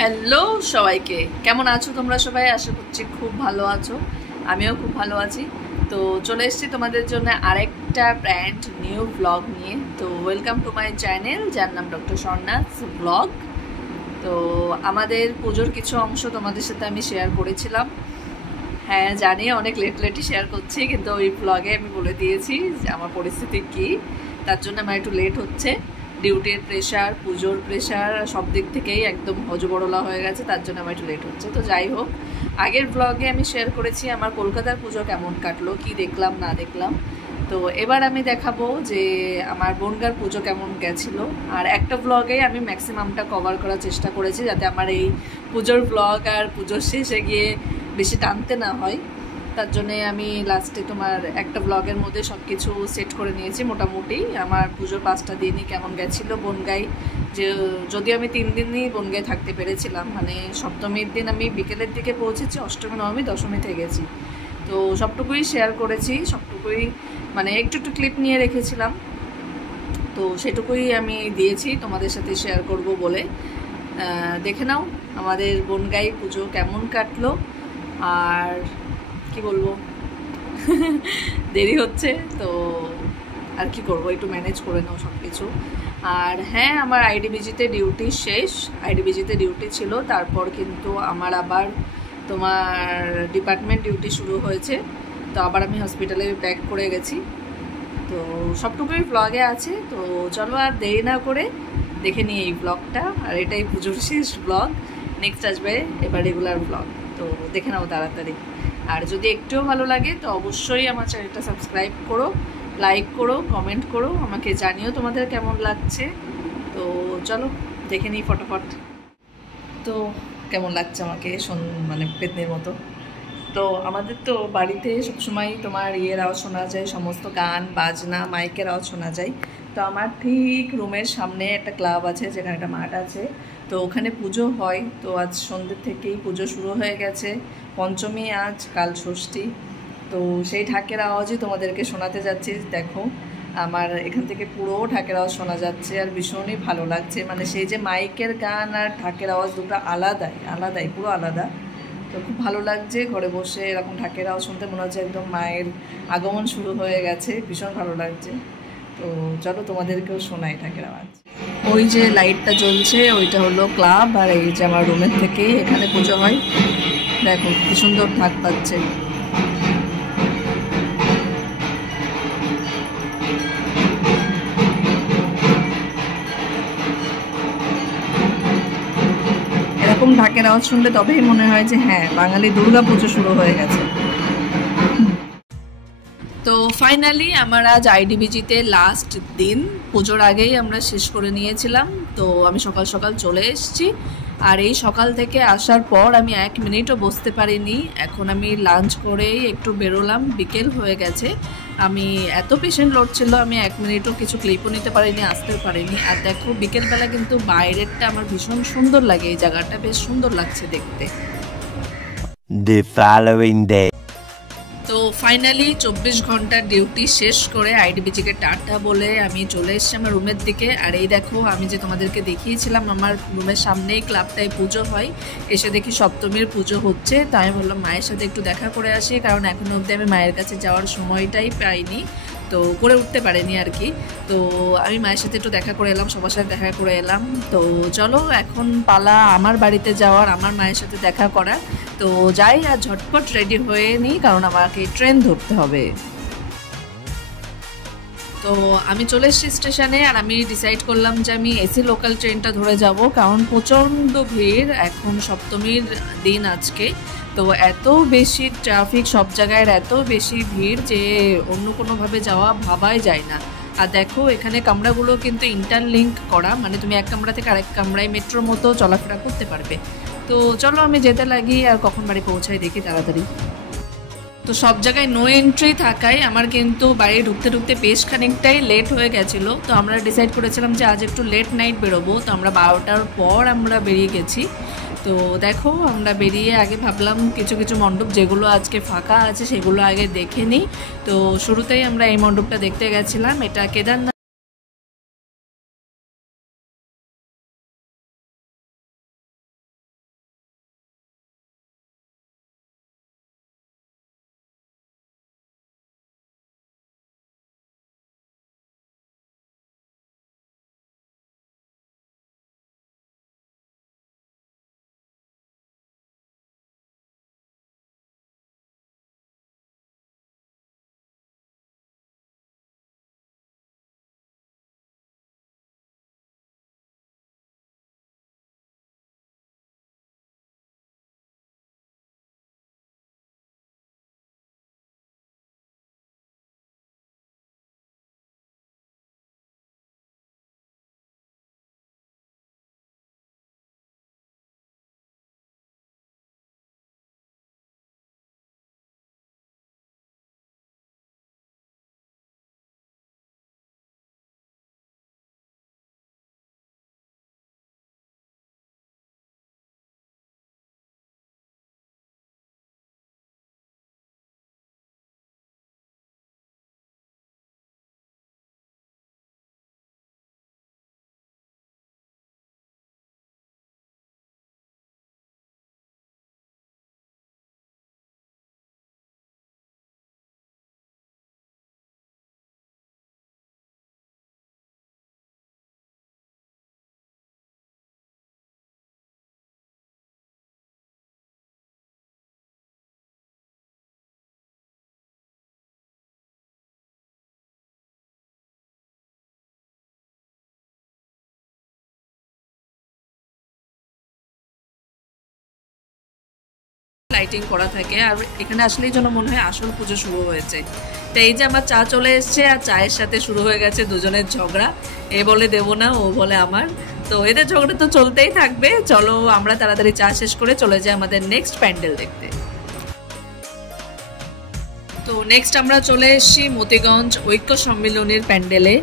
Hello সবাইকে, কেমন আছো তোমরা সবাই? আশা করছি খুব ভালো আছো, আমিও খুব ভালো আছি। তো চলে এসেছি তোমাদের জন্য আরেকটা ব্র্যান্ড নিউ ব্লগ নিয়ে। তো ওয়েলকাম টু মাই চ্যানেল, যার নাম ডক্টর স্বর্ণাস ব্লগ। তো আমাদের পুজোর কিছু অংশ তোমাদের সাথে আমি শেয়ার করেছিলাম। হ্যাঁ জানি অনেক লেটই শেয়ার করছি, কিন্তু ওই ব্লগে আমি বলে দিয়েছি যে আমার পরিস্থিতি কী, তার জন্য আমার একটু লেট হচ্ছে। ডিউটির প্রেশার, পুজোর প্রেশার, সব দিক থেকেই একদম হজবরলা হয়ে গেছে, তার জন্য আমার একটু লেট হচ্ছে। তো যাই হোক, আগের ব্লগে আমি শেয়ার করেছি আমার কলকাতার পুজো কেমন কাটলো, কি দেখলাম না দেখলাম। তো এবার আমি দেখাবো যে আমার বনগাঁর পুজো কেমন গেছিলো। আর একটা ব্লগে আমি ম্যাক্সিমামটা কভার করার চেষ্টা করেছি, যাতে আমার এই পুজোর ব্লগ আর পুজোর শেষে গিয়ে বেশি টানতে না হয়। তার জন্যে আমি লাস্টে তোমার একটা ব্লগের মধ্যে সব কিছু সেট করে নিয়েছি মোটামুটি। আমার পুজোর 5টা দিনই কেমন গেছিলো বনগাঁয়, যে যদিও আমি 3 দিনই বনগাঁয় থাকতে পেরেছিলাম। মানে সপ্তমীর দিন আমি বিকেলের দিকে পৌঁছেছি, অষ্টমী নবমী দশমীতে গেছি। তো সবটুকুই শেয়ার করেছি, সবটুকুই মানে একটু একটু ক্লিপ নিয়ে রেখেছিলাম। তো সেটুকুই আমি দিয়েছি তোমাদের সাথে শেয়ার করব বলে। দেখে নাও আমাদের বনগাঁয় পুজো কেমন কাটলো। আর কি বলবো, দেরি হচ্ছে তো আর কি করবো, একটু ম্যানেজ করে নাও সব কিছু। আর হ্যাঁ, আমার আইডিবিজিতে ডিউটি শেষ, আইডিবিজিতে ডিউটি ছিল, তারপর কিন্তু আমার আবার তোমার ডিপার্টমেন্ট ডিউটি শুরু হয়েছে। তো আবার আমি হসপিটালে ব্যাক করে গেছি। তো সবটুকুই ব্লগে আছে। তো চলো আর দেরি না করে দেখে নিই এই ব্লগটা। আর এটাই পুজোর শেষ ব্লগ, নেক্সট আসবে এবার রেগুলার ব্লগ। তো দেখে নাও তাড়াতাড়ি। আর যদি একটুও ভালো লাগে তো অবশ্যই আমার চ্যানেলটা সাবস্ক্রাইব করো, লাইক করো, কমেন্ট করো, আমাকে জানিও তোমাদের কেমন লাগছে। তো চলো দেখে নিই ফটাফট। তো কেমন লাগছে আমাকে মানে পেতনির মতো। তো আমাদের তো বাড়িতে সবসময় তোমার ইয়ের আওয়াজ শোনা যায়, সমস্ত গান বাজনা মাইকের আওয়াজ শোনা যায়। তো আমার ঠিক রুমের সামনে একটা ক্লাব আছে, যেখানে একটা মাঠ আছে। তো ওখানে পুজো হয়। তো আজ সন্ধ্যে থেকেই পুজো শুরু হয়ে গেছে, পঞ্চমী আজ, কাল ষষ্ঠী। তো সেই ঢাকের আওয়াজই তোমাদেরকে শোনাতে যাচ্ছি। দেখো আমার এখান থেকে পুরো ঢাকের আওয়াজ শোনা যাচ্ছে, আর ভীষণই ভালো লাগছে। মানে সেই যে মাইকের গান আর ঢাকের আওয়াজ দুটো আলাদাই পুরো আলাদা। তো খুব ভালো লাগছে ঘরে বসে এরকম ঢাকের আওয়াজ শুনতে, মনে হচ্ছে একদম মায়ের আগমন শুরু হয়ে গেছে, ভীষণ ভালো লাগছে। তো চলো তোমাদেরকেও শোনাই ঢাকের আওয়াজ। ওই যে লাইটটা জ্বলছে ওইটা হলো ক্লাব, আর এই যে আমার রুমের থেকেই এখানে পুজো হয়। দেখো কি সুন্দর ঢাক পাচ্ছে। এরকম ঢাকের আওয়াজ শুনলে তবেই মনে হয় যে হ্যাঁ, বাঙালি দুর্গা পুজো শুরু হয়ে গেছে। তো ফাইনালি আমার আজ আইডিবিজিতে লাস্ট দিন, পুজোর আগেই আমরা শেষ করে নিয়েছিলাম। তো আমি সকাল সকাল চলে এসেছি। আর এই সকাল থেকে আসার পর আমি 1 মিনিটও বসতে পারিনি। এখন আমি লাঞ্চ করেই একটু বেরোলাম, বিকেল হয়ে গেছে। আমি এত পেশেন্ট লোড ছিল, আমি 1 মিনিটও কিছু ক্লিপও নিতে পারিনি, আসতে পারিনি। আর দেখো বিকেলবেলা কিন্তু বাইরেরটা আমার ভীষণ সুন্দর লাগে, এই জায়গাটা বেশ সুন্দর লাগছে দেখতে। The following day. তো ফাইনালি 24 ঘন্টার ডিউটি শেষ করে আইডিবিজিকে টাটা বলে আমি চলে এসেছি আমার রুমের দিকে। আর এই দেখো, আমি যে তোমাদেরকে দেখিয়েছিলাম আমার রুমের সামনেই ক্লাবটায় পুজো হয়, এসে দেখি সপ্তমীর পুজো হচ্ছে। তাই আমি বললাম মায়ের সাথে একটু দেখা করে আসি, কারণ এখনো অবধি আমি মায়ের কাছে যাওয়ার সময়টাই পাইনি, তো করে উঠতে পারেনি আর কি। তো আমি মায়ের সাথে একটু দেখা করে এলাম, সবার সাথে দেখা করে এলাম। তো চলো এখন পালা আমার বাড়িতে যাওয়ার, আমার মায়ের সাথে দেখা করার। তো যাই আর ঝটপট রেডি হয়ে নিই, কারণ আমাকে ট্রেন ধরতে হবে। তো আমি চলে এসেছি স্টেশনে, আর আমি ডিসাইড করলাম যে আমি এসি লোকাল ট্রেনটা ধরে যাব, কারণ প্রচণ্ড ভিড় এখন সপ্তমীর দিন আজকে। তো এত বেশি ট্রাফিক, সব জায়গায় এত বেশি ভিড় যে অন্য কোনোভাবে যাওয়া ভাবাই যায় না। আর দেখো এখানে কামরাগুলো কিন্তু ইন্টারলিঙ্ক করা, মানে তুমি এক কামরা থেকে আরেক কামরায় মেট্রোর মতো চলাফেরা করতে পারবে। তো চলো আমি যেতে লাগি, আর কখন বাড়ি পৌঁছাই দেখি তাড়াতাড়ি। তো সব জায়গায় নো এন্ট্রি থাকায় আমার কিন্তু বাড়ি ঢুকতে ঢুকতে বেশ খানিকটাই লেট হয়ে গেছিলো। তো আমরা ডিসাইড করেছিলাম যে আজ একটু লেট নাইট বেরোবো। তো আমরা 12টার পর আমরা বেরিয়ে গেছি। তো দেখো আমরা বেরিয়ে আগে ভাবলাম কিছু কিছু মণ্ডপ যেগুলো আজকে ফাঁকা আছে সেগুলো আগে দেখে নিই। তো শুরুতেই আমরা এই মণ্ডপটা দেখতে গেছিলাম, এটা কেদারনাথ লাইটিং করা থাকে, আর এখানে আসলেই যেন মনে হয় আসল পুজো শুরু হয়েছে। তো এই যে আমার চা চলে এসছে, আর চায়ের সাথে শুরু হয়ে গেছে দুজনের ঝগড়া। এ বলে দেবো না, ও বলে আমার। তো এদের ঝগড়া তো চলতেই থাকবে। চলো আমরা তাড়াতাড়ি চা শেষ করে চলে যাই আমাদের নেক্সট প্যান্ডেল দেখতে। তো নেক্সট আমরা চলে এসেছি মতিগঞ্জ ঐক্য সম্মিলনীর প্যান্ডেলে।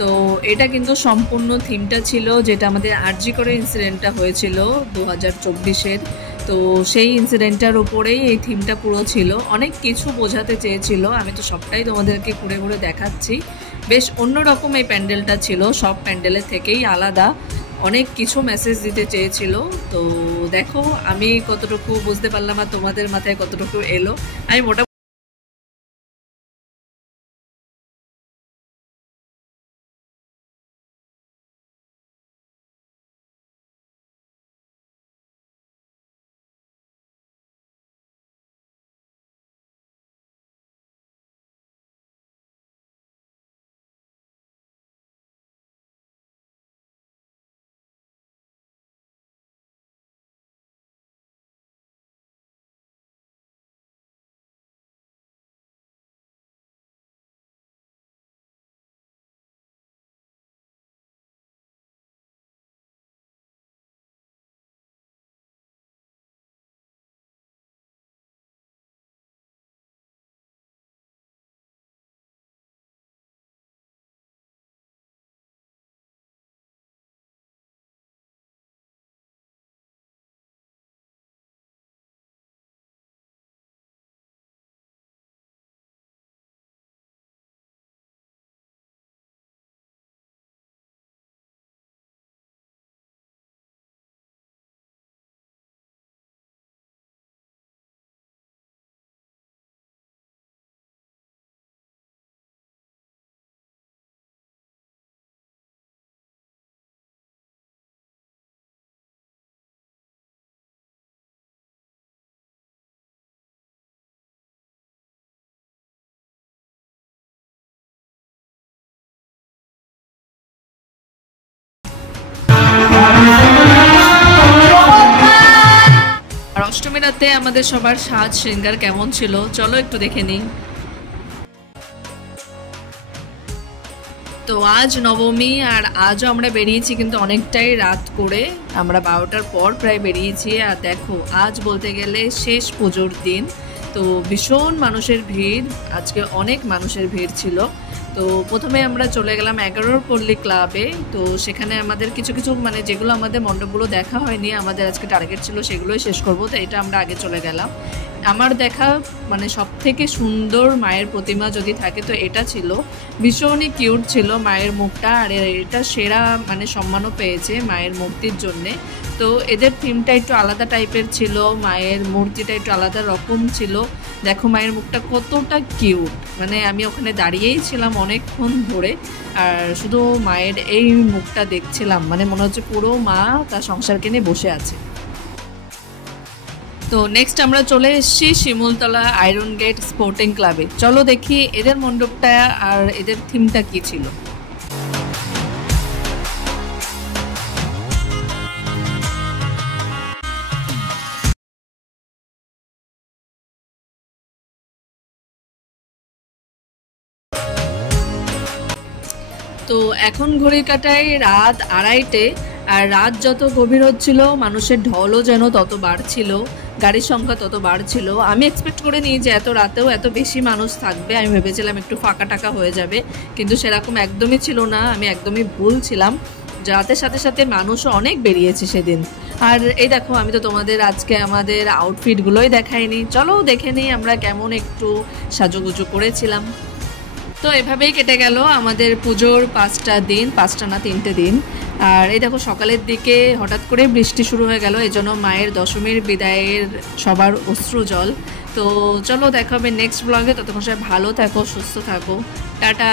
তো এটা কিন্তু সম্পূর্ণ থিমটা ছিল যেটা আমাদের আরজি করে ইনসিডেন্টটা হয়েছিল 2024-এর। তো সেই ইনসিডেন্টটার উপরেই এই থিমটা পুরো ছিল। অনেক কিছু বোঝাতে চেয়েছিল, আমি তো সবটাই তোমাদেরকে ঘুরে ঘুরে দেখাচ্ছি। বেশ অন্যরকম এই প্যান্ডেলটা ছিল, সব প্যান্ডেলের থেকেই আলাদা। অনেক কিছু মেসেজ দিতে চেয়েছিল। তো দেখো আমি কতটুকু বুঝতে পারলাম আর তোমাদের মাথায় কতটুকু এলো। আমি মোটামুটি আর অষ্টমী রাতে আমাদের সবার সাজ শৃঙ্গার কেমন ছিল চলো একটু দেখে নিই। তো আজ নবমী, আর আজও আমরা বেরিয়েছি কিন্তু অনেকটাই রাত করে, আমরা 12টার পর প্রায় বেরিয়েছি। আর দেখো আজ বলতে গেলে শেষ পুজোর দিন। তো ভীষণ মানুষের ভিড়, আজকে অনেক মানুষের ভিড় ছিল। তো প্রথমে আমরা চলে গেলাম 11 পল্লী ক্লাবে। তো সেখানে আমাদের কিছু কিছু মানে যেগুলো আমাদের মণ্ডপগুলো দেখা হয়নি, আমাদের আজকে টার্গেট ছিল সেগুলোই শেষ করব, তো এটা আমরা আগে চলে গেলাম। আমার দেখা মানে সব থেকে সুন্দর মায়ের প্রতিমা যদি থাকে তো এটা ছিল। ভীষণই কিউট ছিল মায়ের মুখটা, আর এটা সেরা মানে সম্মানও পেয়েছে মায়ের মূর্তির জন্যে। তো এদের থিমটা একটু আলাদা টাইপের ছিল, মায়ের মূর্তিটা একটু আলাদা রকম ছিল। দেখো মায়ের মুখটা কতটা কিউট, মানে আমি ওখানে দাঁড়িয়েই ছিলাম অনেকক্ষণ ধরে, আর শুধু মায়ের এই মুখটা দেখছিলাম, মানে মনে হচ্ছে পুরো মা তার সংসারকে নিয়ে বসে আছে। তো নেক্সট আমরা চলে এসেছি শিমুলতলা আয়রন গেট স্পোর্টিং ক্লাবে। চলো দেখি এদের মণ্ডপটা আর এদের থিমটা কি ছিল। তো এখন ঘড়ির কাটায় রাত 2:30, আর রাত যত গভীর হচ্ছিল মানুষের ঢলও যেন তত বাড়ছিল, গাড়ির সংখ্যা তত বাড়ছিল। আমি এক্সপেক্ট করিনি যে এত রাতেও এত বেশি মানুষ থাকবে, আমি ভেবেছিলাম একটু ফাঁকা টাকা হয়ে যাবে, কিন্তু সেরকম একদমই ছিল না, আমি একদমই ভুল ছিলাম। রাতের সাথে সাথে মানুষও অনেক বেরিয়েছে সেদিন। আর এই দেখো আমি তো তোমাদের আজকে আমাদের আউটফিটগুলোই দেখাইনি, চলো দেখে নিই আমরা কেমন একটু সাজুগুজু করেছিলাম। তো এভাবেই কেটে গেল আমাদের পুজোর 5টা দিন, 5টা না 3টে দিন। আর এই দেখো সকালের দিকে হঠাৎ করে বৃষ্টি শুরু হয়ে গেল, এই জন্য মায়ের দশমীর বিদায়ের সবার অশ্রু জল। তো চলো দেখা হবে নেক্সট ব্লগে, ততক্ষণ সবাই ভালো থাকো, সুস্থ থাকো, টাটা।